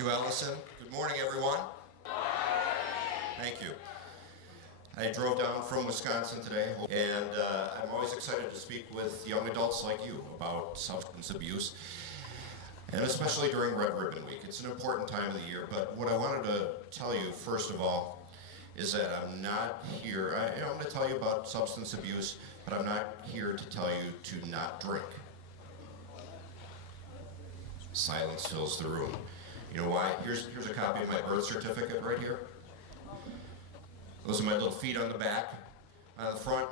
you, Allison. Good morning, everyone. Thank you. I drove down from Wisconsin today, and I'm always excited to speak with young adults like you about substance abuse, and especially during Red Ribbon Week. It's an important time of the year, but what I wanted to tell you, first of all, is that I'm not here, I'm going to tell you about substance abuse, but I'm not here to tell you to not drink. Silence fills the room. You know why? Here's a copy of my birth certificate right here. Those are my little feet on the back. On the front,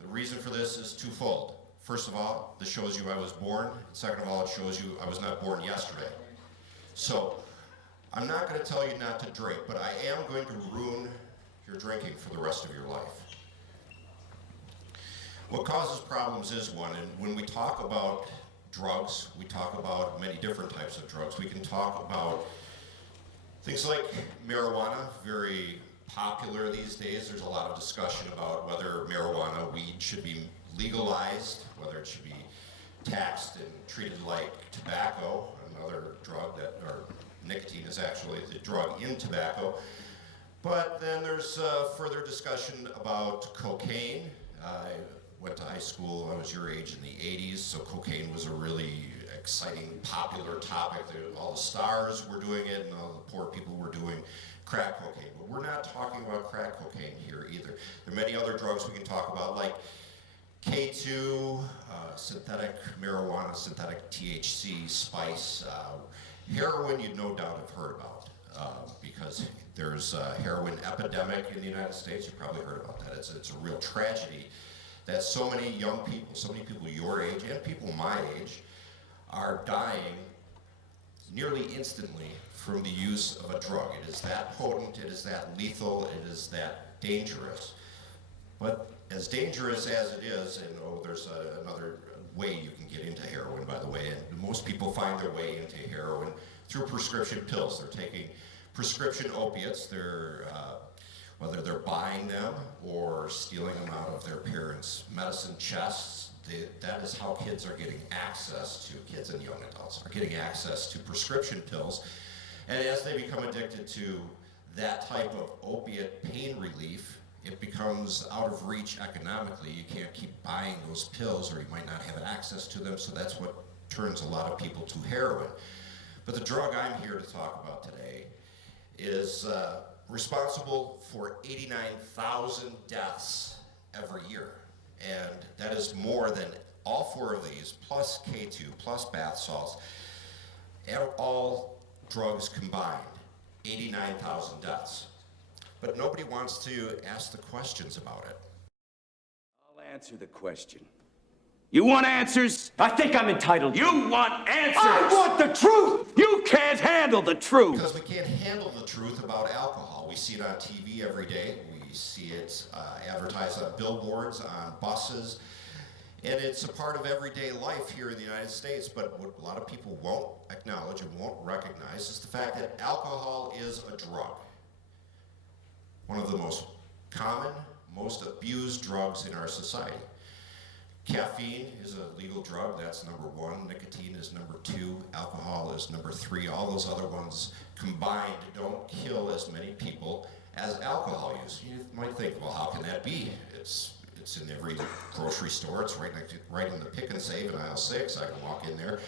the reason for this is twofold. First of all, this shows you I was born. Second of all, it shows you I was not born yesterday. So, I'm not going to tell you not to drink, but I am going to ruin your drinking for the rest of your life. What causes problems is one, and when we talk about drugs, we talk about many different types of drugs. We can talk about things like marijuana, very popular these days. There's a lot of discussion about whether marijuana, weed, should be legalized, whether it should be taxed and treated like tobacco, another drug that, or nicotine is actually the drug in tobacco. But then there's further discussion about cocaine. I went to high school, I was your age in the 80s, so cocaine was a really exciting, popular topic. All the stars were doing it and all the poor people were doing crack cocaine. But we're not talking about crack cocaine here either. There are many other drugs we can talk about, like K2, synthetic marijuana, synthetic THC, spice, heroin you'd no doubt have heard about, because there's a heroin epidemic in the United States. You've probably heard about that. It's a real tragedy that so many young people, so many people your age and people my age are dying nearly instantly from the use of a drug. It is that potent, it is that lethal, it is that dangerous. But as dangerous as it is, and there's another way you can get into heroin, by the way, and most people find their way into heroin through prescription pills. They're taking prescription opiates, whether they're buying them or stealing them out of their parents' medicine chests. That is how kids are getting access to, kids and young adults are getting access to prescription pills. And as they become addicted to that type of opiate pain relief, it becomes out of reach economically. You can't keep buying those pills, or you might not have access to them, so that's what turns a lot of people to heroin. But the drug I'm here to talk about today is responsible for 89,000 deaths every year. And that is more than all four of these, plus K2, plus bath salts, all drugs combined, 89,000 deaths. But nobody wants to ask the questions about it. I'll answer the question. You want answers? I think I'm entitled. You want answers? I want the truth! You can't handle the truth! Because we can't handle the truth about alcohol. We see it on TV every day. We see it advertised on billboards, on buses. And it's a part of everyday life here in the United States. But what a lot of people won't acknowledge and won't recognize is the fact that alcohol is a drug. One of the most common, most abused drugs in our society. Caffeine is a legal drug, that's number one. Nicotine is number two. Alcohol is number three. All those other ones combined don't kill as many people as alcohol use. You might think, well, how can that be? It's in every grocery store. It's right in the pick and save in aisle 6. I can walk in there.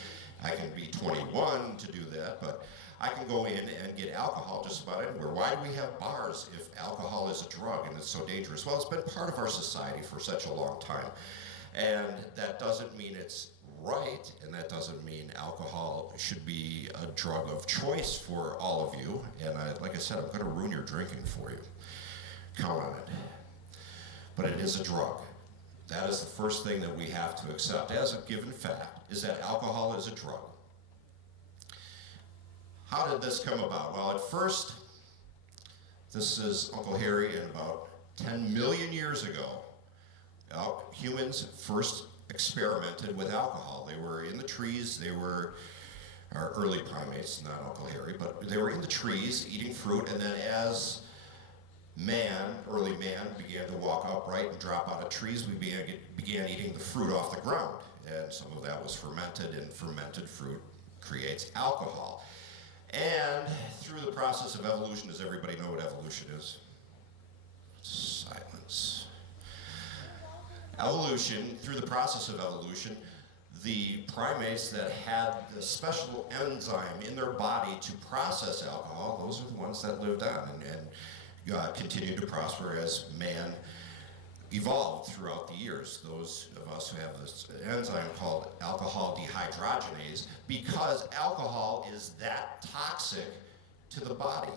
I can be 21 to do that, but I can go in and get alcohol just about anywhere. Why do we have bars if alcohol is a drug and it's so dangerous? Well, it's been part of our society for such a long time. And that doesn't mean it's right, and that doesn't mean alcohol should be a drug of choice for all of you. And like I said, I'm going to ruin your drinking for you. Count on it. But it is a drug. That is the first thing that we have to accept as a given fact, is that alcohol is a drug. How did this come about? Well, at first, this is Uncle Harry, and about 10 million years ago, humans first experimented with alcohol. They were in the trees, our early primates, not Uncle Harry, but they were in the trees eating fruit, and then as early man began to walk upright and drop out of trees, we began eating the fruit off the ground. And some of that was fermented, and fermented fruit creates alcohol. And process of evolution. Does everybody know what evolution is? Silence. Evolution, through the process of evolution, the primates that had the special enzyme in their body to process alcohol, those are the ones that lived on and continued to prosper as man evolved throughout the years. Those of us who have this enzyme called alcohol dehydrogenase, because alcohol is that toxic to the body.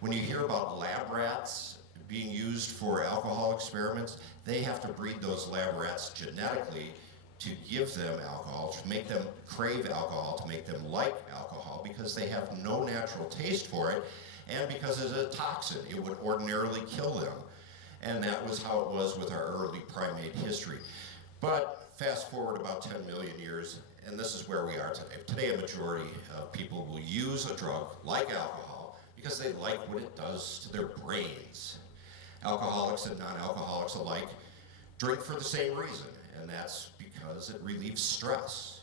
When you hear about lab rats being used for alcohol experiments, they have to breed those lab rats genetically to give them alcohol, to make them crave alcohol, to make them like alcohol, because they have no natural taste for it, and because it's a toxin. It would ordinarily kill them. And that was how it was with our early primate history. But fast forward about 10 million years, and this is where we are today. Today, a majority of people will use a drug like alcohol because they like what it does to their brains. Alcoholics and non-alcoholics alike drink for the same reason, and that's because it relieves stress.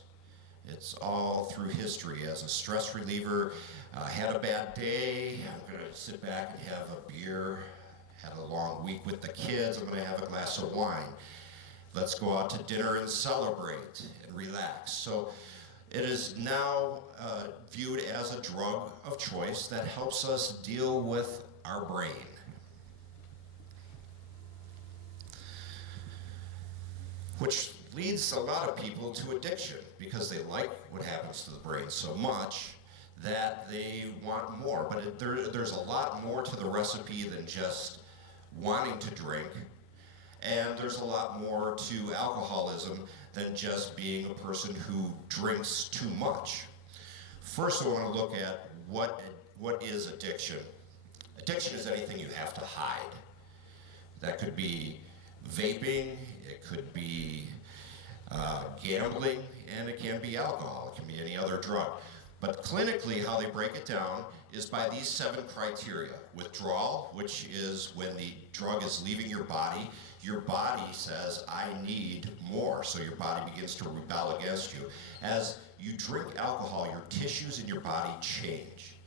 It's all through history as a stress reliever. Had a bad day, I'm gonna sit back and have a beer. Had a long week with the kids, I'm gonna have a glass of wine. Let's go out to dinner and celebrate and relax. So it is now viewed as a drug of choice that helps us deal with our brain. Which leads a lot of people to addiction because they like what happens to the brain so much that they want more. But there's a lot more to the recipe than just wanting to drink, and there's a lot more to alcoholism than just being a person who drinks too much. First, I want to look at what is addiction. Addiction is anything you have to hide. That could be vaping, it could be gambling, and it can be alcohol. It can be any other drug. But clinically, how they break it down is by these 7 criteria. Withdrawal, which is when the drug is leaving your body says, I need more, so your body begins to rebel against you. As you drink alcohol, your tissues in your body change.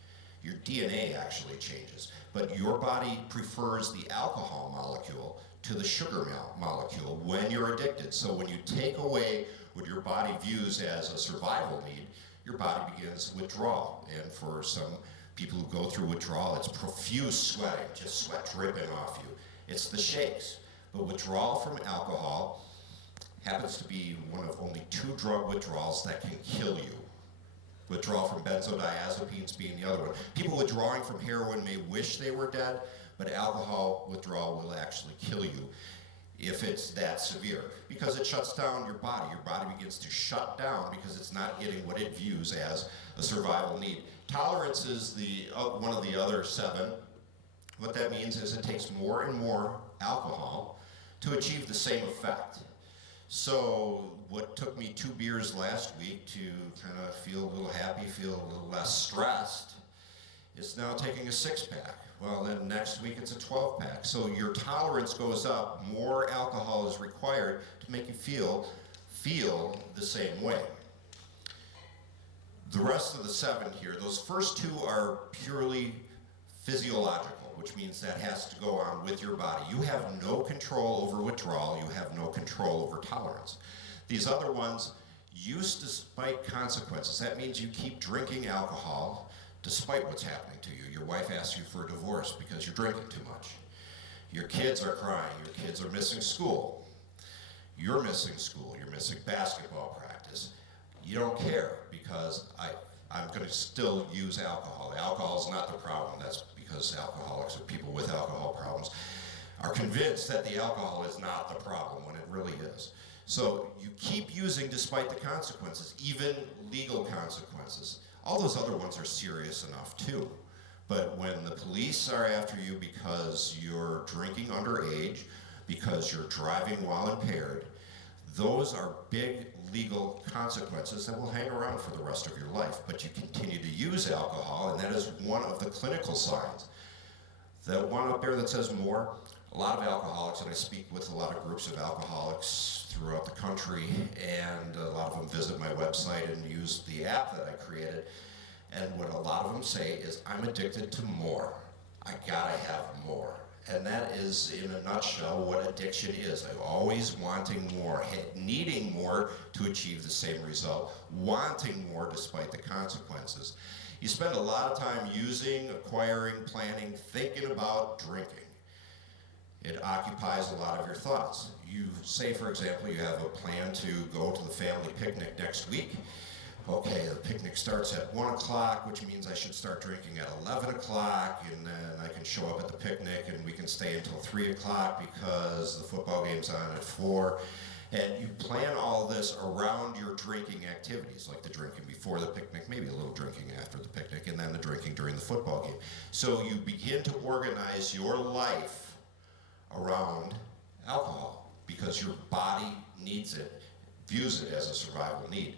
Your DNA actually changes, but your body prefers the alcohol molecule to the sugar molecule when you're addicted. So when you take away what your body views as a survival need, your body begins withdrawal. And for some people who go through withdrawal, it's profuse sweating, just sweat dripping off you. It's the shakes. But withdrawal from alcohol happens to be one of only 2 drug withdrawals that can kill you. Withdrawal from benzodiazepines being the other one. People withdrawing from heroin may wish they were dead, but alcohol withdrawal will actually kill you if it's that severe, because it shuts down your body. Your body begins to shut down because it's not getting what it views as a survival need. Tolerance is one of the other 7. What that means is it takes more and more alcohol to achieve the same effect. So what took me 2 beers last week to kind of feel a little happy, feel a little less stressed, is now taking a 6-pack. Well, then next week it's a 12-pack. So your tolerance goes up, more alcohol is required to make you feel the same way. The rest of the 7 here, those first 2 are purely physiological, which means that has to go on with your body. You have no control over withdrawal, you have no control over tolerance. These other ones, use despite consequences. That means you keep drinking alcohol despite what's happening to you. Your wife asks you for a divorce because you're drinking too much. Your kids are crying, your kids are missing school. You're missing school, you're missing basketball practice. You don't care because I'm going to still use alcohol. Alcohol is not the problem. That's because alcoholics or people with alcohol problems are convinced that the alcohol is not the problem when it really is. So you keep using despite the consequences, even legal consequences. All those other ones are serious enough too. But when the police are after you because you're drinking underage, because you're driving while impaired, those are big legal consequences that will hang around for the rest of your life. But you continue to use alcohol, and that is one of the clinical signs. That one up there that says more, a lot of alcoholics, and I speak with a lot of groups of alcoholics throughout the country, and a lot of them visit my website and use the app that I created. And what a lot of them say is, I'm addicted to more. I gotta have more. And that is, in a nutshell, what addiction is. Always wanting more, needing more to achieve the same result, wanting more despite the consequences. You spend a lot of time using, acquiring, planning, thinking about drinking. It occupies a lot of your thoughts. You say, for example, you have a plan to go to the family picnic next week. Okay, the picnic starts at 1 o'clock, which means I should start drinking at 11 o'clock, and then I can show up at the picnic and we can stay until 3 o'clock because the football game's on at 4. And you plan all this around your drinking activities, like the drinking before the picnic, maybe a little drinking after the picnic, and then the drinking during the football game. So you begin to organize your life around alcohol because your body needs it, views it as a survival need,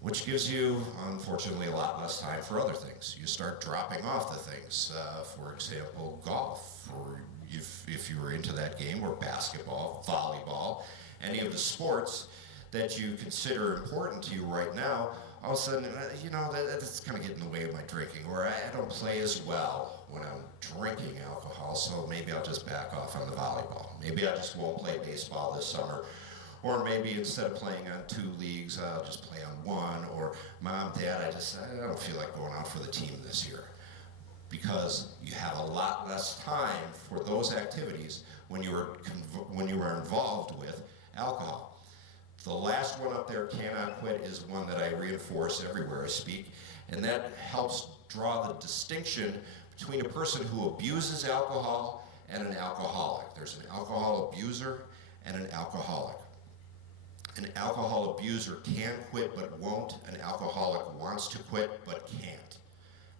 which gives you, unfortunately, a lot less time for other things. You start dropping off the things, for example, golf, or if you were into that game, or basketball, volleyball, any of the sports that you consider important to you right now. All of a sudden, that's kind of getting in the way of my drinking, or I don't play as well when I'm drinking alcohol, so maybe I'll just back off on the volleyball. Maybe I just won't play baseball this summer. Or maybe instead of playing on 2 leagues, I'll just play on 1. Or Mom, Dad, I don't feel like going out for the team this year. Because you have a lot less time for those activities when you are involved with alcohol. The last one up there, cannot quit, is one that I reinforce everywhere I speak, and that helps draw the distinction between a person who abuses alcohol and an alcoholic. There's an alcohol abuser and an alcoholic. An alcohol abuser can quit but won't. An alcoholic wants to quit but can't.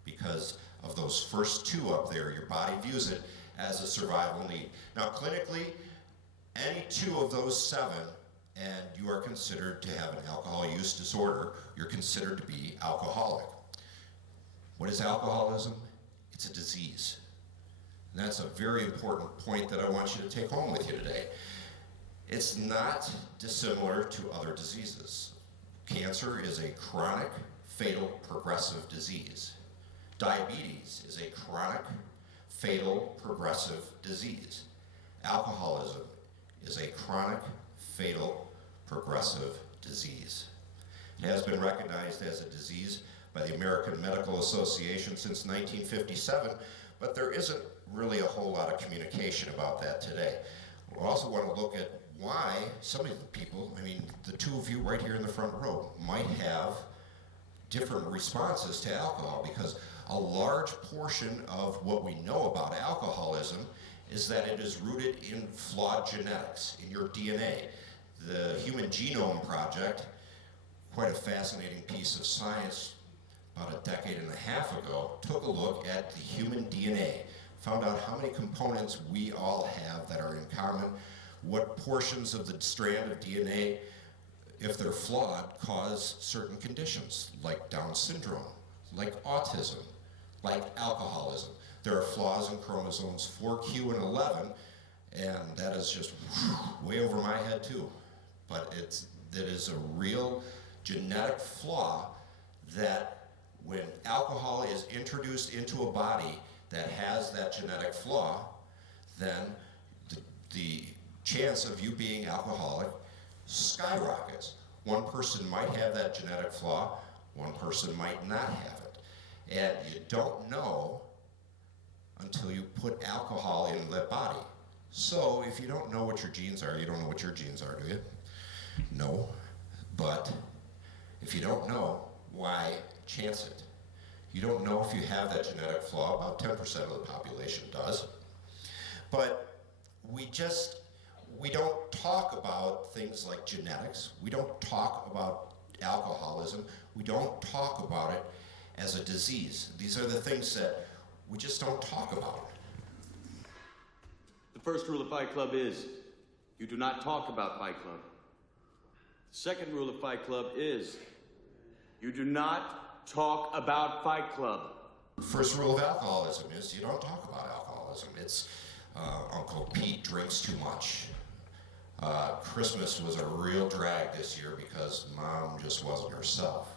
Because of those first 2 up there, your body views it as a survival need. Now, clinically, any 2 of those 7, and you are considered to have an alcohol use disorder, you're considered to be alcoholic. What is alcoholism? It's a disease. And that's a very important point that I want you to take home with you today. It's not dissimilar to other diseases. Cancer is a chronic, fatal, progressive disease. Diabetes is a chronic, fatal, progressive disease. Alcoholism is a chronic, fatal, progressive disease. It has been recognized as a disease by the American Medical Association since 1957, but there isn't really a whole lot of communication about that today. We also want to look at why some of the people, the 2 of you right here in the front row, might have different responses to alcohol, because a large portion of what we know about alcoholism is that it is rooted in flawed genetics, in your DNA. The Human Genome Project, quite a fascinating piece of science about a decade and a half ago, took a look at the human DNA, found out how many components we all have that are in common, what portions of the strand of DNA, if they're flawed, cause certain conditions, like Down syndrome, like autism, like alcoholism. There are flaws in chromosomes 4q and 11, and that is just way over my head too. But that is a real genetic flaw that when alcohol is introduced into a body that has that genetic flaw, then the chance of you being alcoholic skyrockets. One person might have that genetic flaw, one person might not have it. And you don't know until you put alcohol in that body. So if you don't know what your genes are, you don't know what your genes are, do you? No. But if you don't know, why chance it? You don't know if you have that genetic flaw. About 10% of the population does. But we don't talk about things like genetics. We don't talk about alcoholism. We don't talk about it as a disease. These are the things that we just don't talk about. The first rule of Fight Club is you do not talk about Fight Club. The second rule of Fight Club is you do not talk about Fight Club. First rule of alcoholism is you don't talk about alcoholism. It's Uncle Pete drinks too much. Christmas was a real drag this year because Mom just wasn't herself.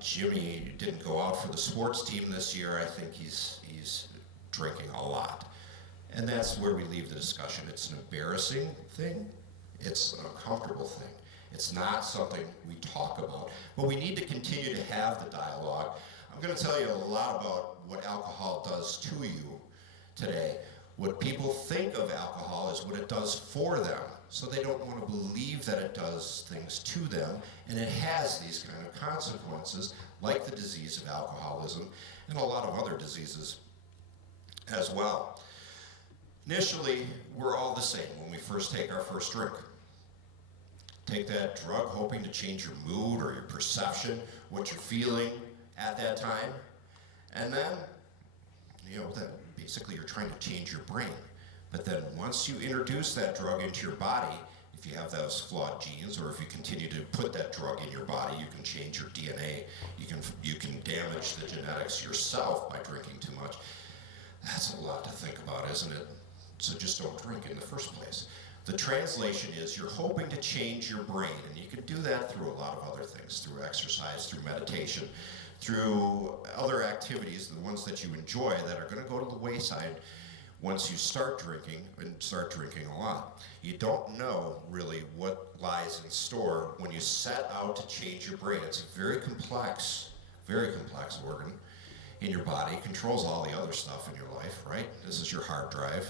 Jimmy didn't go out for the sports team this year. I think he's drinking a lot. And that's where we leave the discussion. It's an embarrassing thing. It's an uncomfortable thing. It's not something we talk about. But we need to continue to have the dialogue. I'm going to tell you a lot about what alcohol does to you today. What people think of alcohol is what it does for them. So they don't want to believe that it does things to them. And it has these kind of consequences, like the disease of alcoholism and a lot of other diseases as well. Initially, we're all the same when we first take our first drink. Take that drug hoping to change your mood or your perception, what you're feeling at that time. And then, then basically you're trying to change your brain. But then once you introduce that drug into your body, if you have those flawed genes, or if you continue to put that drug in your body, you can change your DNA. You can damage the genetics yourself by drinking too much. That's a lot to think about, isn't it? So just don't drink in the first place. The translation is you're hoping to change your brain, and you can do that through a lot of other things, through exercise, through meditation, through other activities, the ones that you enjoy that are going to go to the wayside once you start drinking and start drinking a lot. You don't know really what lies in store when you set out to change your brain. It's a very complex organ in your body. It controls all the other stuff in your life, right? This is your hard drive.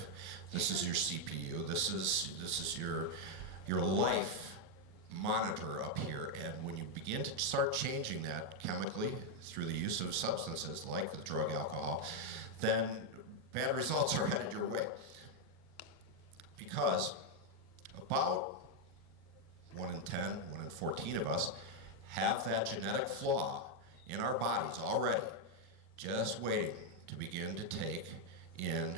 This is your CPU. This is your life monitor up here. And when you begin to start changing that chemically through the use of substances like the drug alcohol, then bad results are headed your way. Because about 1 in 10, 1 in 14 of us have that genetic flaw in our bodies already, just waiting to begin to take in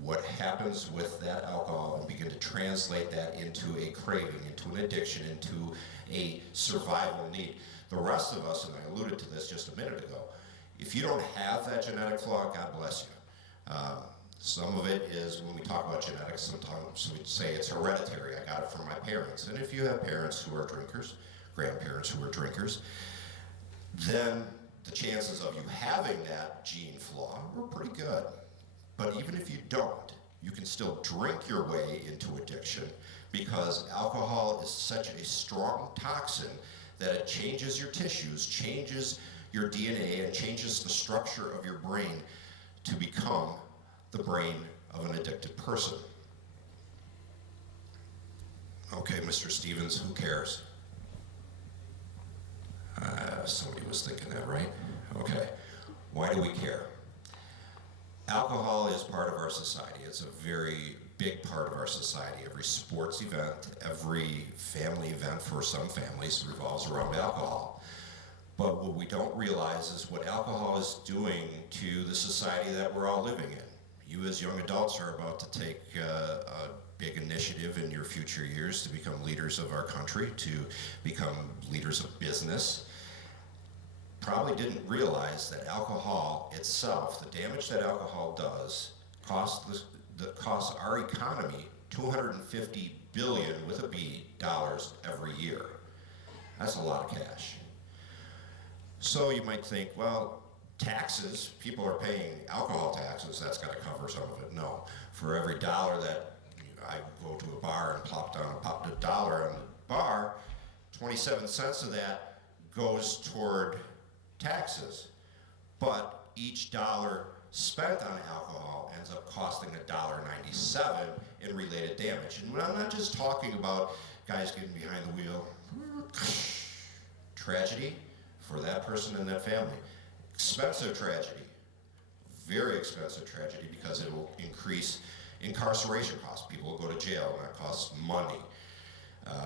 what happens with that alcohol and begin to translate that into a craving, into an addiction, into a survival need. The rest of us, and I alluded to this just a minute ago, if you don't have that genetic flaw, God bless you. Some of it is, when we talk about genetics, sometimes we say it's hereditary. I got it from my parents. And if you have parents who are drinkers, grandparents who are drinkers, then the chances of you having that gene flaw were pretty good. But even if you don't, you can still drink your way into addiction, because alcohol is such a strong toxin that it changes your tissues, changes your DNA, and changes the structure of your brain to become the brain of an addicted person. Okay, Mr. Stevens, who cares? Somebody was thinking that, right? Okay. Why do we care? Alcohol is part of our society. It's a very big part of our society. Every sports event, every family event for some families revolves around alcohol. But what we don't realize is what alcohol is doing to the society that we're all living in. You as young adults are about to take a big initiative in your future years to become leaders of our country, to become leaders of business. Probably didn't realize that alcohol itself, the damage that alcohol does, costs our economy $250 billion with a B dollars every year. That's a lot of cash. So you might think, well, taxes, people are paying alcohol taxes, that's got to cover some of it. No, for every dollar that I go to a bar and plop down a dollar on the bar, 27 cents of that goes toward taxes. But each dollar spent on alcohol ends up costing $1.97 in related damage. And I'm not just talking about guys getting behind the wheel. Tragedy for that person and that family. Expensive tragedy, very expensive tragedy, because it will increase incarceration costs. People will go to jail, and that costs money.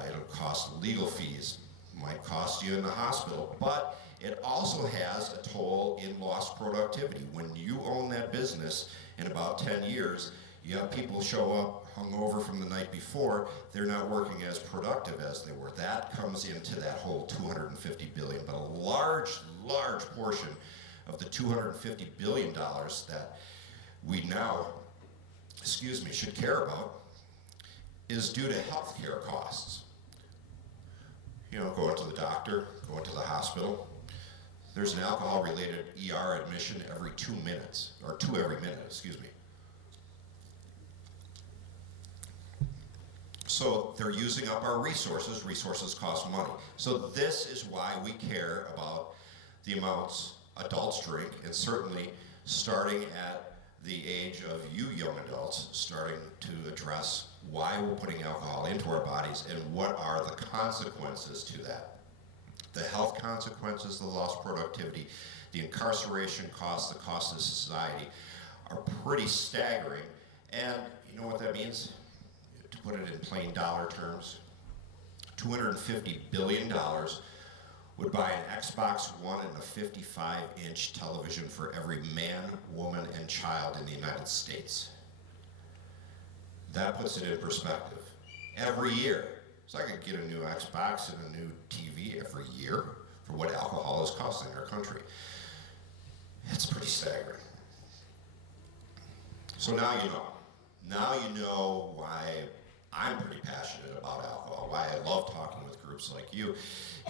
It'll cost legal fees, might cost you in the hospital, but it also has a toll in lost productivity. When you own that business in about 10 years, you have people show up hungover from the night before, they're not working as productive as they were. That comes into that whole $250 billion, but a large portion of the $250 billion that we now, should care about is due to healthcare costs. Going to the doctor, going to the hospital, There's an alcohol-related ER admission every 2 minutes, or 2 every minute, excuse me. So they're using up our resources. Resources cost money. So this is why we care about the amounts adults drink, and certainly starting at the age of you young adults, starting to address why we're putting alcohol into our bodies and what are the consequences to that. The health consequences, the lost productivity, the incarceration costs, the cost to society are pretty staggering. And you know what that means? To put it in plain dollar terms, $250 billion would buy an Xbox One and a 55-inch television for every man, woman, and child in the United States. That puts it in perspective. Every year. So I could get a new Xbox and a new TV every year for what alcohol is costing our country. It's pretty staggering. So now you know. Now you know why I'm pretty passionate about alcohol, why I love talking with groups like you,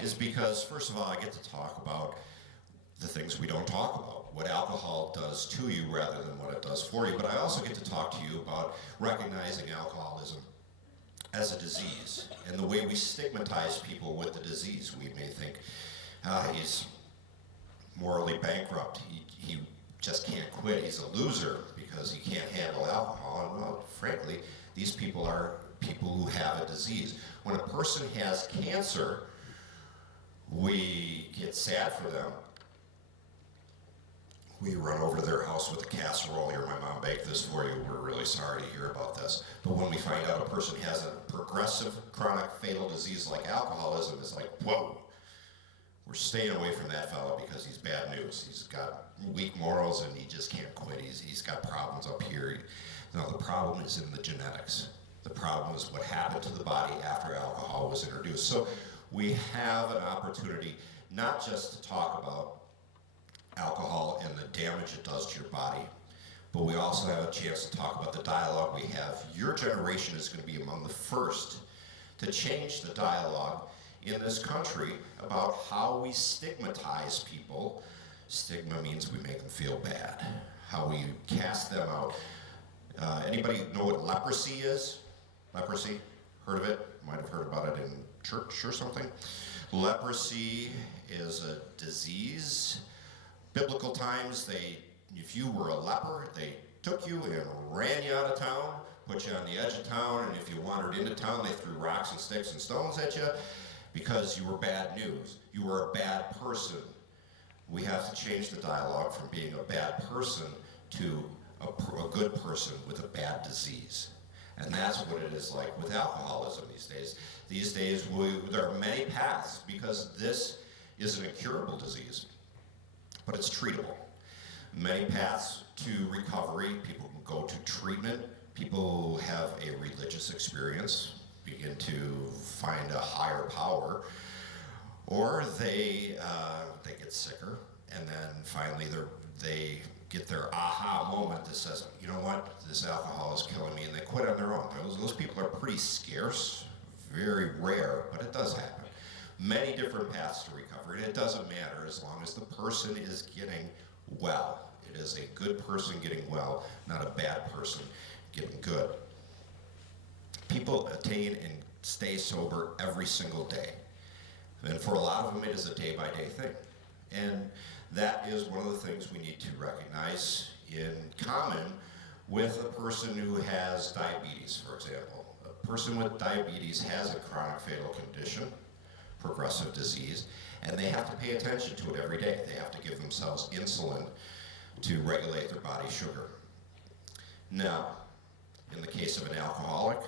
is because, first of all, I get to talk about the things we don't talk about, what alcohol does to you rather than what it does for you. But I also get to talk to you about recognizing alcoholism as a disease and the way we stigmatize people with the disease. We may think, he's morally bankrupt, he just can't quit, he's a loser because he can't handle alcohol. And well, frankly, these people are people who have a disease. When a person has cancer, we get sad for them. We run over to their house with a casserole. Here, my mom baked this for you. We're really sorry to hear about this. But when we find out a person has a progressive, chronic, fatal disease like alcoholism, it's like, whoa. We're staying away from that fellow because he's bad news. He's got weak morals and he just can't quit. He's got problems up here. No, the problem is in the genetics. The problem is what happened to the body after alcohol was introduced. So we have an opportunity not just to talk about alcohol and the damage it does to your body, but we also have a chance to talk about the dialogue we have. Your generation is going to be among the first to change the dialogue in this country about how we stigmatize people. Stigma means we make them feel bad, how we cast them out. Anybody know what leprosy is? Leprosy? Heard of it? Might have heard about it in church or something. Leprosy is a disease. Biblical times, if you were a leper, they took you and ran you out of town, put you on the edge of town, and if you wandered into town, they threw rocks and sticks and stones at you because you were bad news. You were a bad person. We have to change the dialogue from being a bad person to a good person with a bad disease. And that's what it is like with alcoholism these days. These days, there are many paths because this is an incurable disease, but it's treatable. Many paths to recovery. People can go to treatment. People have a religious experience, begin to find a higher power, or they get sicker, and then finally they get their aha moment that says, you know what, this alcohol is killing me, and they quit on their own. Those people are pretty scarce, very rare, but it does happen. Many different paths to recovery, and it doesn't matter as long as the person is getting well. It is a good person getting well, not a bad person getting good. People attain and stay sober every single day. And for a lot of them, it is a day-by-day thing. And that is one of the things we need to recognize in common with a person who has diabetes, for example. A person with diabetes has a chronic fatal condition, progressive disease, and they have to pay attention to it every day. They have to give themselves insulin to regulate their body sugar. Now, in the case of an alcoholic,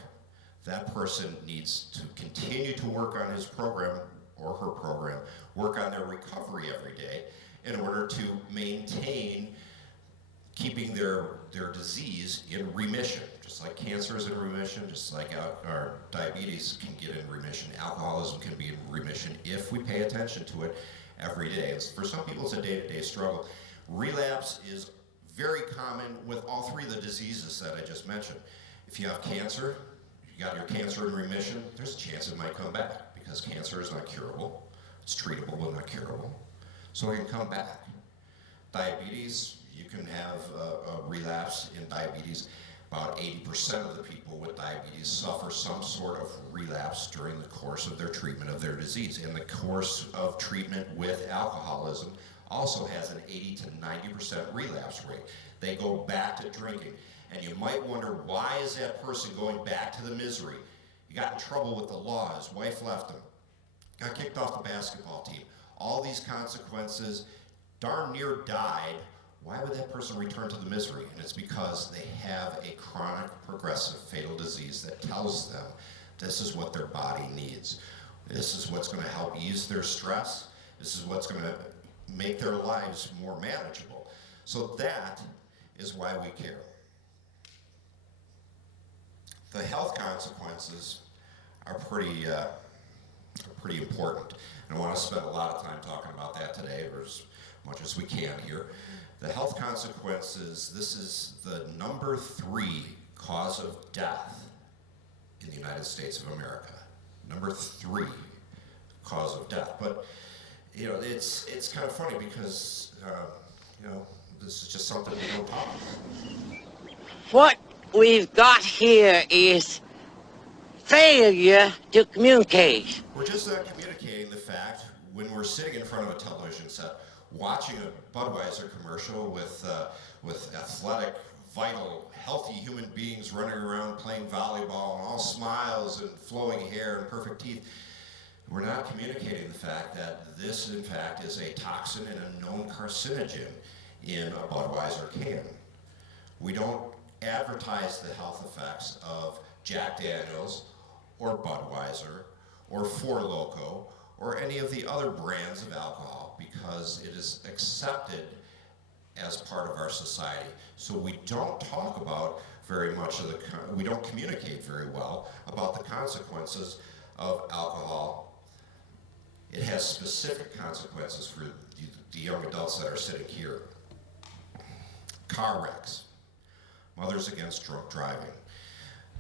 that person needs to continue to work on his program or her program, work on their recovery every day in order to maintain keeping their disease in remission. Just like cancer is in remission, just like our diabetes can get in remission, alcoholism can be in remission if we pay attention to it every day. For some people, it's a day-to-day struggle. Relapse is very common with all three of the diseases that I just mentioned. If you have cancer, you got your cancer in remission, there's a chance it might come back because cancer is not curable. It's treatable but not curable. so it can come back. Diabetes, you can have a relapse in diabetes. About 80% of the people with diabetes suffer some sort of relapse during the course of their treatment of their disease. And the course of treatment with alcoholism also has an 80 to 90% relapse rate. They go back to drinking. And you might wonder, why is that person going back to the misery? He got in trouble with the law, his wife left him, got kicked off the basketball team. All these consequences, darn near died. Why would that person return to the misery? And it's because they have a chronic, progressive, fatal disease that tells them this is what their body needs. This is what's going to help ease their stress. This is what's going to make their lives more manageable. So that is why we care. The health consequences are pretty important. And I want to spend a lot of time talking about that today, or as much as we can here. The health consequences, this is the number 3 cause of death in the United States of America. Number 3 cause of death. But, you know, it's kind of funny because, you know, this is just something we don't talk about. What we've got here is failure to communicate. We're just not communicating the fact when we're sitting in front of a television set, watching a Budweiser commercial with athletic, vital, healthy human beings running around playing volleyball and all smiles and flowing hair and perfect teeth. We're not communicating the fact that this, in fact, is a toxin and a known carcinogen in a Budweiser can. We don't advertise the health effects of Jack Daniels or Budweiser or Four Loko or any of the other brands of alcohol because it is accepted as part of our society. So we don't talk about very much of we don't communicate very well about the consequences of alcohol. It has specific consequences for the young adults that are sitting here. Car wrecks, mothers against drunk driving,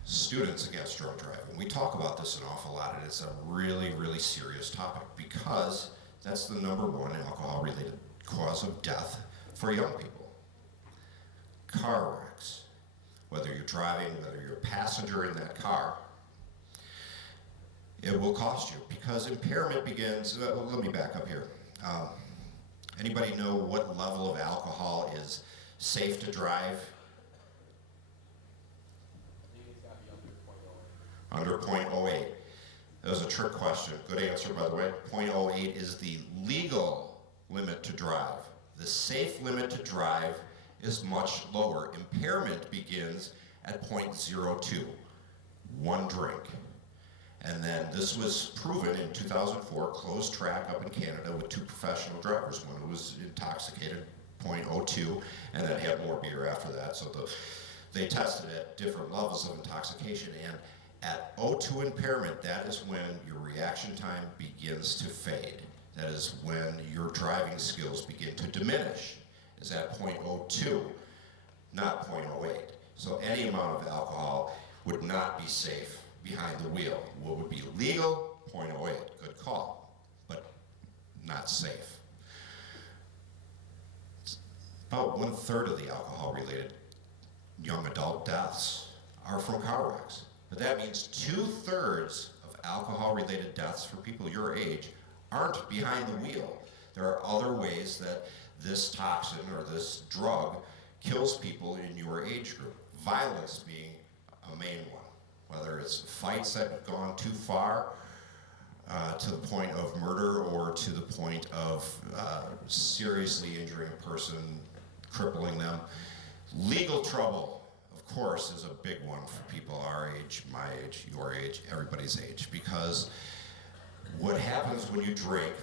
students against drunk driving. We talk about this an awful lot, and it's a really, really serious topic because that's the number 1 alcohol-related cause of death for young people. Car wrecks, whether you're driving, whether you're a passenger in that car, it will cost you because impairment begins. Let me back up here. Anybody know what level of alcohol is safe to drive? Under 0.08. That was a trick question. Good answer, by the way. 0.08 is the legal limit to drive. The safe limit to drive is much lower. Impairment begins at 0.02, 1 drink. And then this was proven in 2004, closed track up in Canada with 2 professional drivers. One who was intoxicated, 0.02, and then had more beer after that. So they tested at different levels of intoxication. And at O2 impairment, that is when your reaction time begins to fade. That is when your driving skills begin to diminish. Is at 0.02, not 0.08. So any amount of alcohol would not be safe behind the wheel. What would be legal? 0.08, good call, but not safe. About 1/3 of the alcohol-related young adult deaths are from car wrecks. But that means 2/3 of alcohol-related deaths for people your age aren't behind the wheel. There are other ways that this toxin or this drug kills people in your age group. Violence being a main one. Whether it's fights that have gone too far to the point of murder or to the point of seriously injuring a person, crippling them. Legal trouble, of course, is a big one for people our age, my age, your age, everybody's age, because what happens when you drink,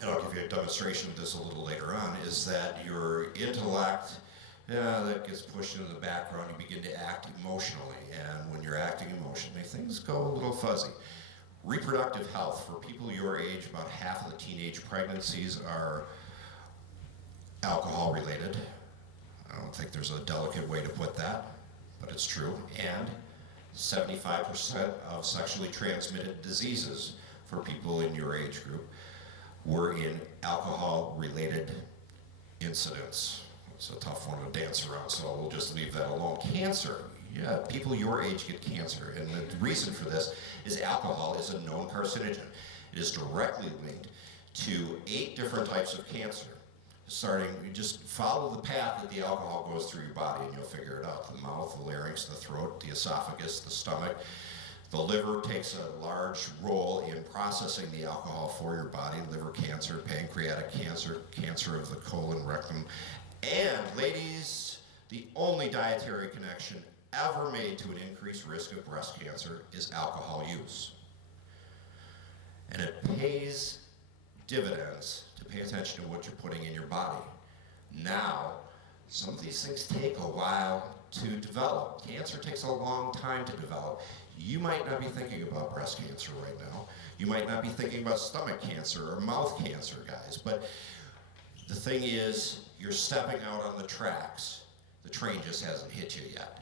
and I'll give you a demonstration of this a little later on, is that your intellect, that gets pushed into the background. You begin to act emotionally, and when you're acting emotionally, things go a little fuzzy. Reproductive health, for people your age, about half of the teenage pregnancies are alcohol-related. I don't think there's a delicate way to put that, but it's true. And 75% of sexually transmitted diseases for people in your age group were in alcohol-related incidents. It's a tough one to dance around, so we'll just leave that alone. Cancer. Yeah, people your age get cancer, and the reason for this is alcohol is a known carcinogen. It is directly linked to 8 different types of cancer. Starting, you just follow the path that the alcohol goes through your body and you'll figure it out. The mouth, the larynx, the throat, the esophagus, the stomach. The liver takes a large role in processing the alcohol for your body. Liver cancer, pancreatic cancer, cancer of the colon, rectum. And ladies, the only dietary connection ever made to an increased risk of breast cancer is alcohol use. And it pays dividends to pay attention to what you're putting in your body. Now, some of these things take a while to develop. Cancer takes a long time to develop. You might not be thinking about breast cancer right now. You might not be thinking about stomach cancer or mouth cancer, guys. But the thing is, you're stepping out on the tracks. The train just hasn't hit you yet.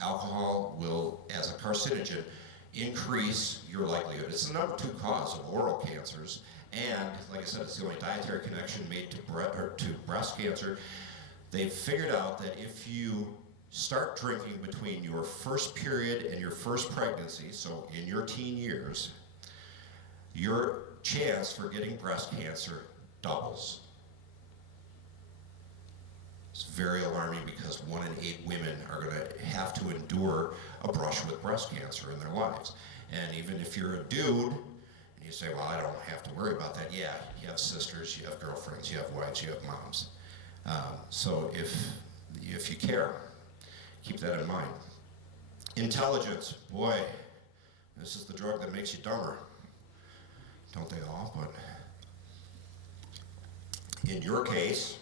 Alcohol will, as a carcinogen, increase your likelihood. It's the number 2 cause of oral cancers. And, like I said, it's the only dietary connection made to breast cancer. They've figured out that if you start drinking between your first period and your first pregnancy, so in your teen years, your chance for getting breast cancer doubles. It's very alarming because 1 in 8 women are going to have to endure a brush with breast cancer in their lives. And even if you're a dude, and you say, well, I don't have to worry about that. Yeah, you have sisters, you have girlfriends, you have wives, you have moms. So if you care, keep that in mind. Intelligence, boy, this is the drug that makes you dumber. Don't they all? But in your case,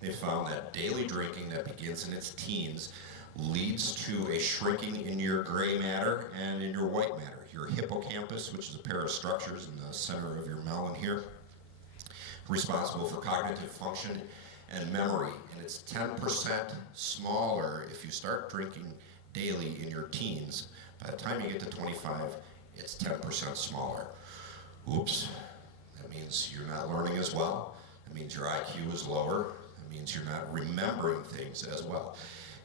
they found that daily drinking that begins in its teens leads to a shrinking in your gray matter and in your white matter. Your hippocampus, which is a pair of structures in the center of your melon here, responsible for cognitive function and memory. And it's 10% smaller if you start drinking daily in your teens. By the time you get to 25, it's 10% smaller. Oops, that means you're not learning as well. That means your IQ is lower. That means you're not remembering things as well.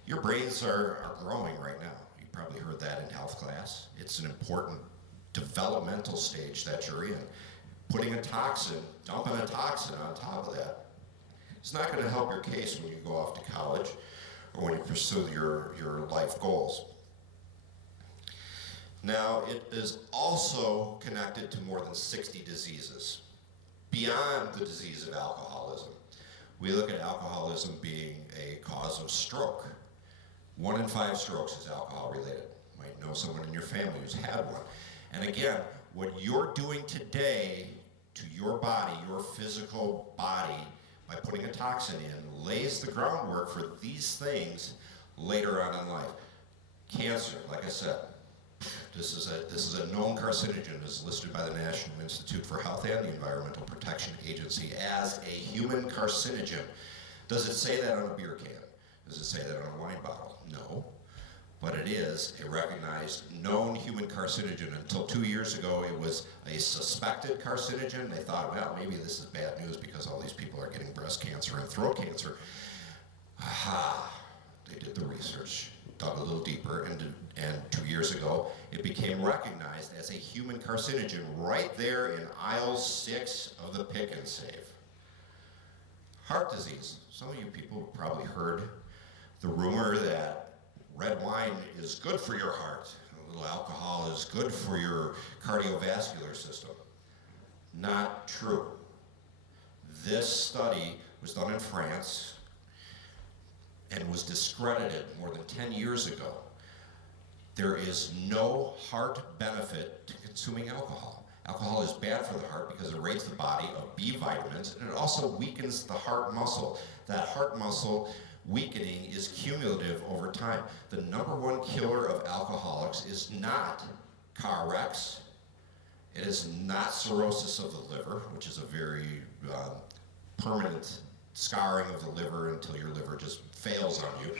Your brains are growing right now. You probably heard that in health class. It's an important developmental stage that you're in. Putting a toxin, dumping a toxin on top of that, it's not going to help your case when you go off to college or when you pursue your life goals. Now, it is also connected to more than 60 diseases beyond the disease of alcoholism. We look at alcoholism being a cause of stroke. 1 in 5 strokes is alcohol related. You might know someone in your family who's had one. And again, what you're doing today to your body, your physical body, by putting a toxin in, lays the groundwork for these things later on in life. Cancer, like I said, this is a known carcinogen. It's listed by the National Institute for Health and the Environmental Protection Agency as a human carcinogen. Does it say that on a beer can? Does it say that on a wine bottle? No. But it is a recognized known human carcinogen. Until 2 years ago, it was a suspected carcinogen. They thought, well, maybe this is bad news because all these people are getting breast cancer and throat cancer. Aha, they did the research, dug a little deeper, and 2 years ago, it became recognized as a human carcinogen right there in aisle 6 of the Pick and Save. Heart disease. Some of you people have probably heard the rumor that red wine is good for your heart. A little alcohol is good for your cardiovascular system. Not true. This study was done in France and was discredited more than 10 years ago. There is no heart benefit to consuming alcohol. Alcohol is bad for the heart because it raises the body of B vitamins, and it also weakens the heart muscle. That heart muscle weakening is cumulative over time. The number 1 killer of alcoholics is not car wrecks. It is not cirrhosis of the liver, which is a very permanent scarring of the liver until your liver just fails on you.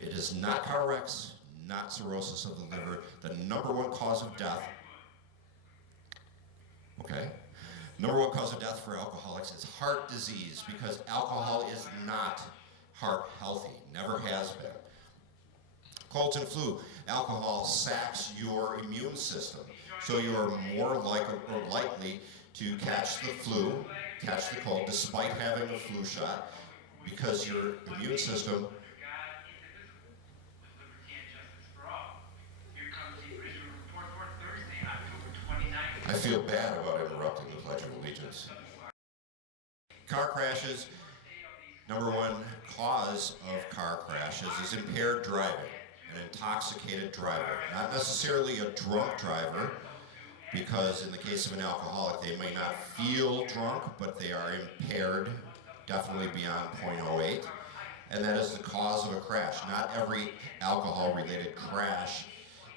It is not car wrecks, not cirrhosis of the liver. The number 1 cause of death, okay? Number one cause of death for alcoholics is heart disease, because alcohol is not heart healthy, never has been. Colds and flu, alcohol sacks your immune system, so you're more likely to catch the flu, catch the cold, despite having a flu shot, because your immune system I feel bad about interrupting the Pledge of Allegiance. Car crashes, number one cause of car crashes is impaired driving, an intoxicated driver. Not necessarily a drunk driver, because in the case of an alcoholic, they may not feel drunk, but they are impaired, definitely beyond .08, and that is the cause of a crash. Not every alcohol-related crash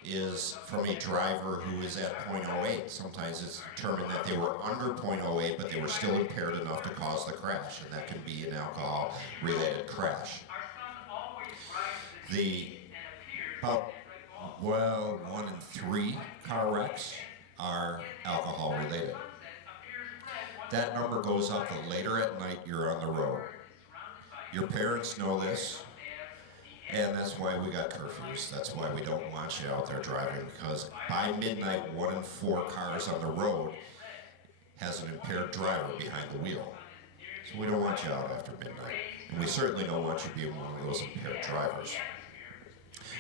is from a driver who is at .08. Sometimes it's determined that they were under .08, but they were still impaired enough to cause the crash, and that can be an alcohol-related crash. About 1 in 3 car wrecks are alcohol-related. That number goes up the later at night you're on the road. Your parents know this. And that's why we got curfews. That's why we don't want you out there driving, because by midnight, 1 in 4 cars on the road has an impaired driver behind the wheel. So we don't want you out after midnight. And we certainly don't want you being one of those impaired drivers.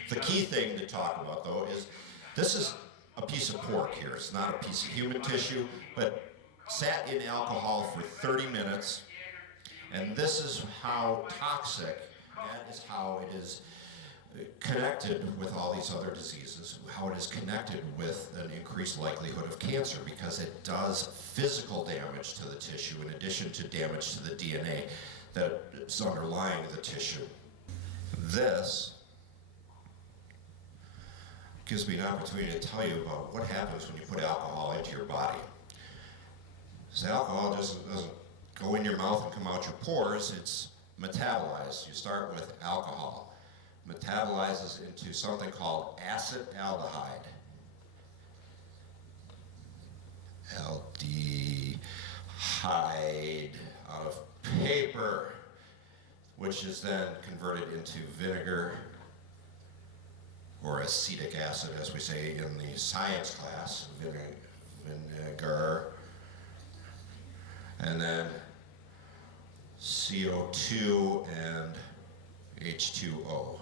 The key thing to talk about, though, is this is a piece of pork here. It's not a piece of human tissue, but sat in alcohol for 30 minutes. And this is how toxic. That is how it is connected with all these other diseases, how it is connected with an increased likelihood of cancer, because it does physical damage to the tissue in addition to damage to the DNA that is underlying the tissue. This gives me an opportunity to tell you about what happens when you put alcohol into your body. So alcohol doesn't go in your mouth and come out your pores, it's metabolized. You start with alcohol. Metabolizes into something called acetaldehyde. Aldehyde out of paper, which is then converted into vinegar, or acetic acid, as we say in the science class, vinegar, and then CO2 and H2O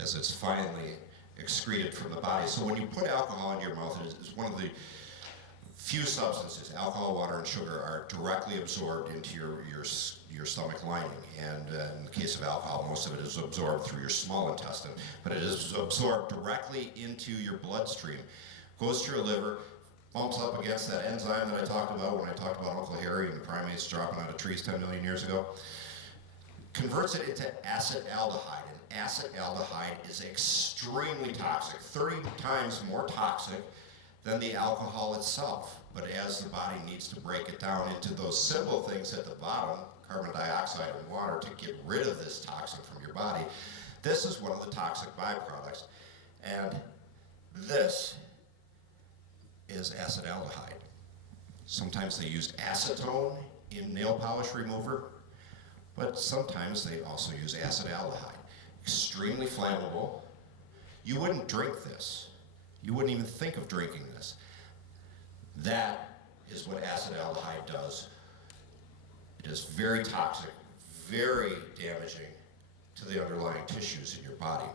as it's finally excreted from the body. So when you put alcohol in your mouth, it's one of the few substances, alcohol, water, and sugar, are directly absorbed into your stomach lining. And in the case of alcohol, most of it is absorbed through your small intestine, but it is absorbed directly into your bloodstream, goes to your liver, bumps up against that enzyme that I talked about when I talked about Uncle Harry and the primates dropping out of trees 10 million years ago, converts it into acetaldehyde. And acetaldehyde is extremely toxic, 30 times more toxic than the alcohol itself. But as the body needs to break it down into those simple things at the bottom, carbon dioxide and water, to get rid of this toxin from your body, this is one of the toxic byproducts. And this is acetaldehyde. Sometimes they used acetone in nail polish remover, but sometimes they also use acetaldehyde. Extremely flammable. You wouldn't drink this. You wouldn't even think of drinking this. That is what acetaldehyde does. It is very toxic, very damaging to the underlying tissues in your body.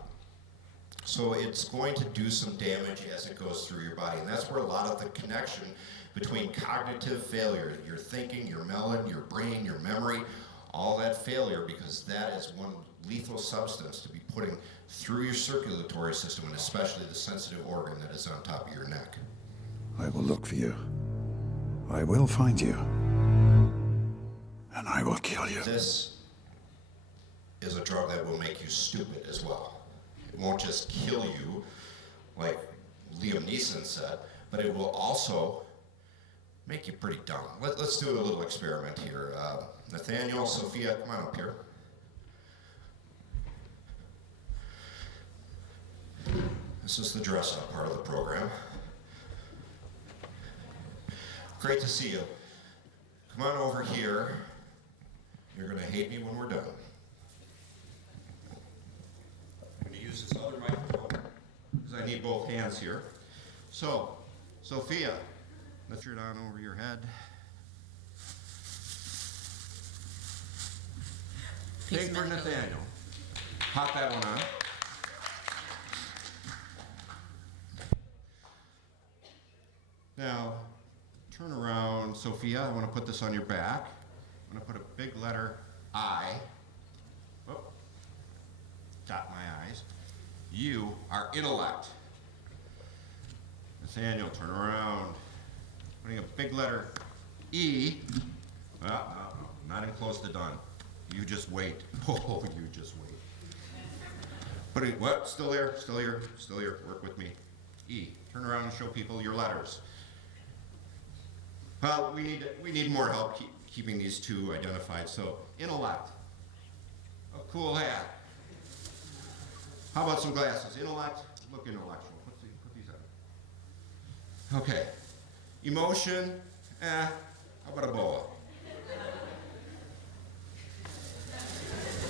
So it's going to do some damage as it goes through your body. And that's where a lot of the connection between cognitive failure, your thinking, your melon, your brain, your memory, all that failure, because that is one lethal substance to be putting through your circulatory system, and especially the sensitive organ that is on top of your neck. I will look for you. I will find you. And I will kill you. This is a drug that will make you stupid as well. It won't just kill you, like Liam Neeson said, but it will also make you pretty dumb. Let's do a little experiment here. Nathaniel, Sophia, come on up here. This is the dress-up part of the program. Great to see you. come on over here. You're going to hate me when we're done. I'm going to use this other microphone because I need both hands here. So, Sophia, lift your down over your head. Take for Nathaniel. Pop that one on. Now, turn around, Sophia. I want to put this on your back. I'm going to put a big letter I. Oh, dot my eyes. You are intellect. Nathaniel, turn around. Putting a big letter E. No, not even close to done. You just wait. Oh, you just wait. Put it, what? Still there? Still here? Still here? Work with me. E. Turn around and show people your letters. Well, we need more help keeping these two identified. So, intellect. A cool hat. How about some glasses? Intellect. Look intellectual. Put these on. Okay. Emotion. How about a boa?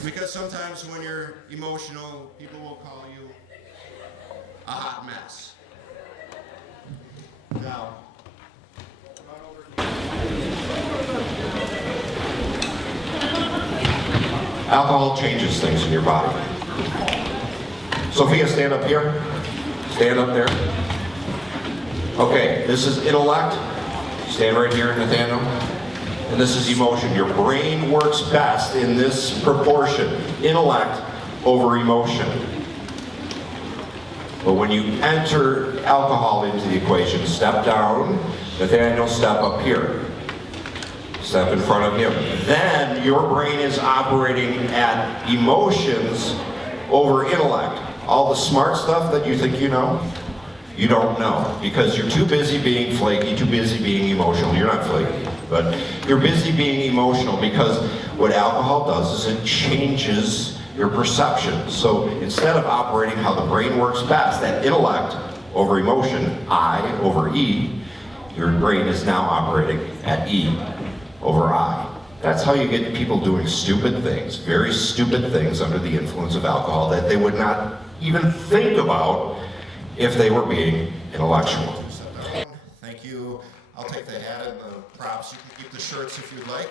Because sometimes when you're emotional, people will call you a hot mess. Now, alcohol changes things in your body. Sophia, stand up here. Stand up there. Okay, this is intellect. Stand right here, Nathaniel. And this is emotion. Your brain works best in this proportion. Intellect over emotion. But when you enter alcohol into the equation, step down. Nathaniel, step up here. Step in front of him. Then your brain is operating at emotions over intellect. All the smart stuff that you think you know, you don't know. Because you're too busy being flaky, too busy being emotional. You're not flaky, but you're busy being emotional because what alcohol does is it changes your perception. So instead of operating how the brain works best, that intellect over emotion, I over E, your brain is now operating at E over I. That's how you get people doing stupid things, very stupid things under the influence of alcohol that they would not even think about if they were being intellectual. Thank you. I'll take the hat and the props. You can keep the shirts if you'd like.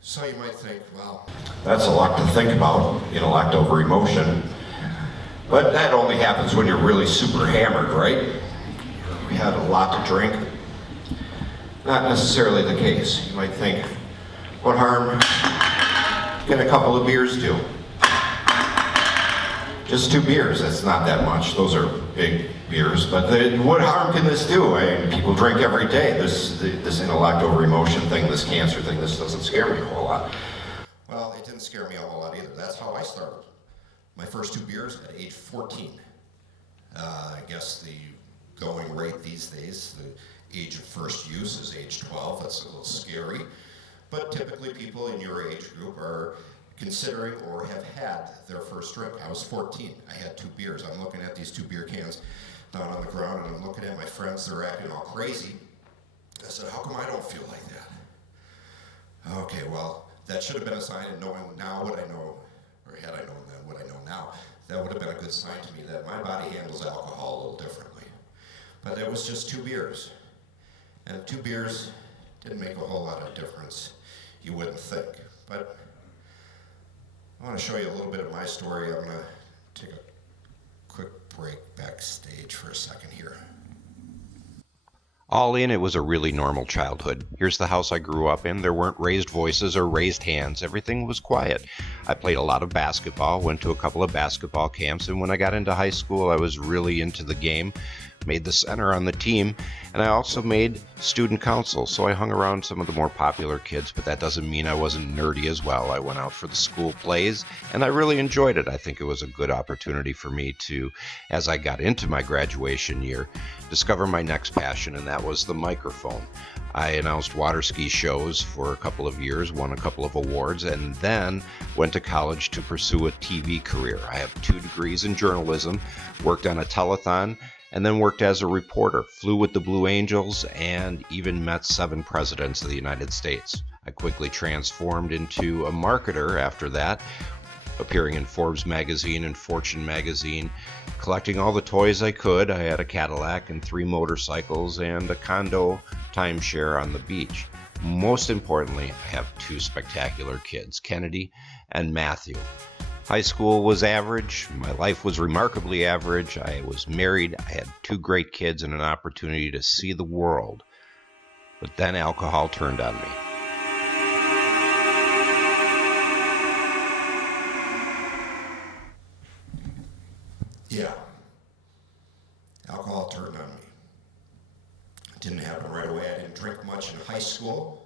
So you might think, well, That's a lot to think about, intellect over emotion. But that only happens when you're really super hammered, right? We had a lot to drink. Not necessarily the case. You might think, what harm can a couple of beers do? Just 2 beers, that's not that much. Those are big beers, but what harm can this do? I mean, people drink every day. This intellect over emotion thing, this cancer thing, this doesn't scare me a whole lot. well, it didn't scare me a whole lot either. That's how I started. My first 2 beers at age 14. I guess the going rate these days, the age of first use is age 12. That's a little scary. But typically people in your age group are considering or have had their first drink. I was 14. I had 2 beers. I'm looking at these 2 beer cans down on the ground, and I'm looking at my friends. They're acting all crazy. I said, how come I don't feel like that? Okay, well, that should have been a sign, and knowing now what I know, or had I known then what I know now, that would have been a good sign to me that my body handles alcohol a little differently. But it was just 2 beers. And 2 beers didn't make a whole lot of difference, you wouldn't think. But I want to show you a little bit of my story. I'm going to take a quick break backstage for a second here. All in, it was a really normal childhood. Here's the house I grew up in. There weren't raised voices or raised hands. Everything was quiet. I played a lot of basketball, went to a couple of basketball camps, and when I got into high school, I was really into the game. made the center on the team, and I also made student council, so I hung around some of the more popular kids, but that doesn't mean I wasn't nerdy as well. I went out for the school plays, and I really enjoyed it. I think it was a good opportunity for me to, as I got into my graduation year, discover my next passion, and that was the microphone. I announced water ski shows for a couple of years, won a couple of awards, and then went to college to pursue a TV career. I have 2 degrees in journalism, worked on a telethon, and then worked as a reporter, flew with the Blue Angels, and even met 7 presidents of the United States. I quickly transformed into a marketer after that, appearing in Forbes magazine and Fortune magazine, collecting all the toys I could. I had a Cadillac and 3 motorcycles and a condo timeshare on the beach. Most importantly, I have 2 spectacular kids, Kennedy and Matthew. High school was average. My life was remarkably average. I was married. I had 2 great kids and an opportunity to see the world. But then alcohol turned on me. Yeah. Alcohol turned on me. It didn't happen right away. I didn't drink much in high school.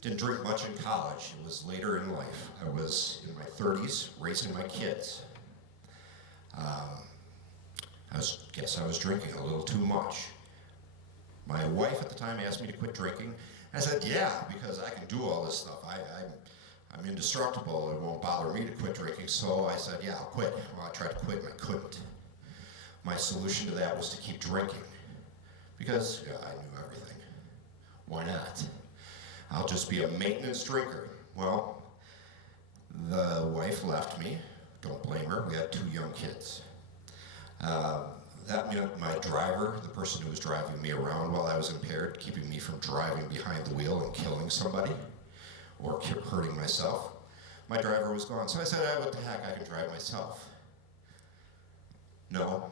Didn't drink much in college. It was later in life. I was in my 30s, raising my kids. I was drinking a little too much. My wife at the time asked me to quit drinking. I said, yeah, because I can do all this stuff. I'm indestructible. It won't bother me to quit drinking. So I said, yeah, I'll quit. Well, I tried to quit and I couldn't. My solution to that was to keep drinking because I knew everything. Why not? I'll just be a maintenance drinker. Well, the wife left me. Don't blame her. We had 2 young kids. That meant my driver, the person who was driving me around while I was impaired, keeping me from driving behind the wheel and killing somebody or hurting myself. My driver was gone. So I said, what the heck, I can drive myself. No.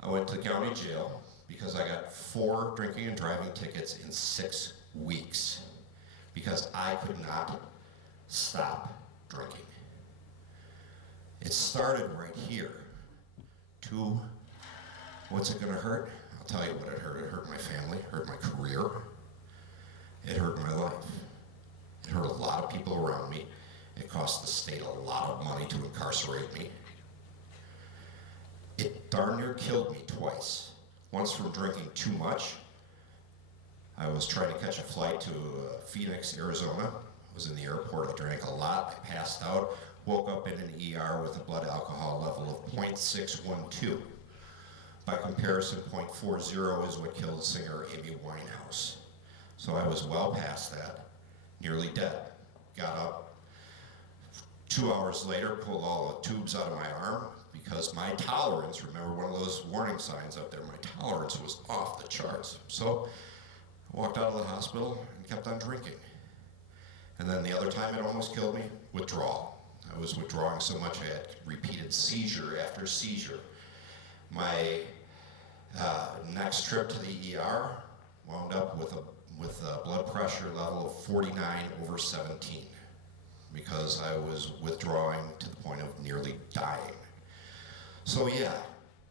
I went to the county jail because I got 4 drinking and driving tickets in 6 weeks because I could not stop drinking. It started right here. 2, what's it gonna hurt? I'll tell you what it hurt. It hurt my family, it hurt my career, it hurt my life. It hurt a lot of people around me. It cost the state a lot of money to incarcerate me. It darn near killed me twice. Once from drinking too much. I was trying to catch a flight to Phoenix, Arizona. I was in the airport, I drank a lot, I passed out, woke up in an ER with a blood alcohol level of 0.612. By comparison, 0.40 is what killed singer Amy Winehouse. So I was well past that, nearly dead. Got up 2 hours later, pulled all the tubes out of my arm because my tolerance, remember one of those warning signs up there, my tolerance was off the charts. So I walked out of the hospital and kept on drinking. And then the other time it almost killed me, withdrawal. I was withdrawing so much I had repeated seizure after seizure. My next trip to the ER wound up with a blood pressure level of 49/17 because I was withdrawing to the point of nearly dying. So yeah,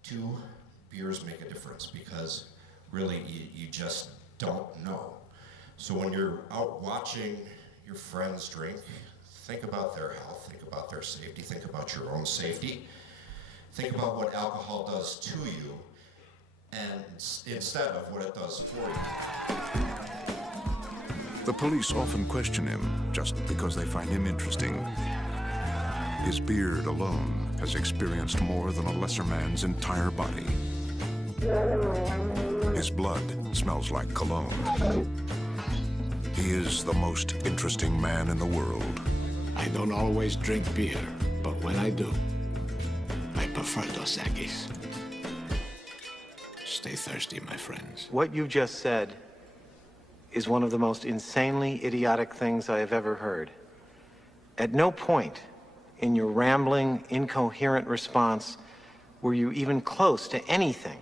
2 beers make a difference because really you just don't know. So when you're out watching your friends drink, think about their health, think about their safety, think about your own safety, think about what alcohol does to you, and instead of what it does for you. The police often question him just because they find him interesting. His beard alone has experienced more than a lesser man's entire body. His blood smells like cologne. He is the most interesting man in the world. I don't always drink beer, but when I do, I prefer Dos Equis. Stay thirsty, my friends. What you just said is one of the most insanely idiotic things I have ever heard. At no point in your rambling, incoherent response were you even close to anything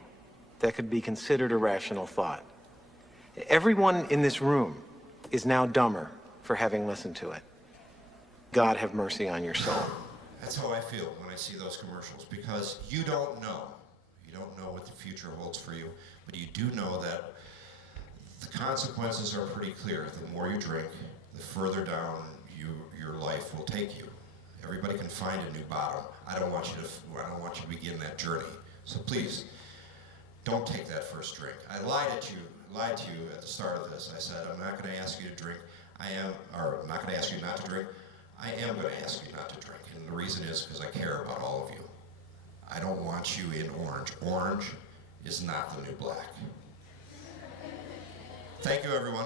that could be considered a rational thought. Everyone in this room is now dumber for having listened to it. God have mercy on your soul. That's how I feel when I see those commercials, because you don't know. You don't know what the future holds for you, but you do know that the consequences are pretty clear. The more you drink, the further down your life will take you. Everybody can find a new bottom. I don't want you to begin that journey. So please, don't take that first drink. I lied to you at the start of this. I said, I'm not going to ask you to drink. I'm not going to ask you not to drink. I am going to ask you not to drink. And the reason is because I care about all of you. I don't want you in orange. Orange is not the new black. Thank you, everyone.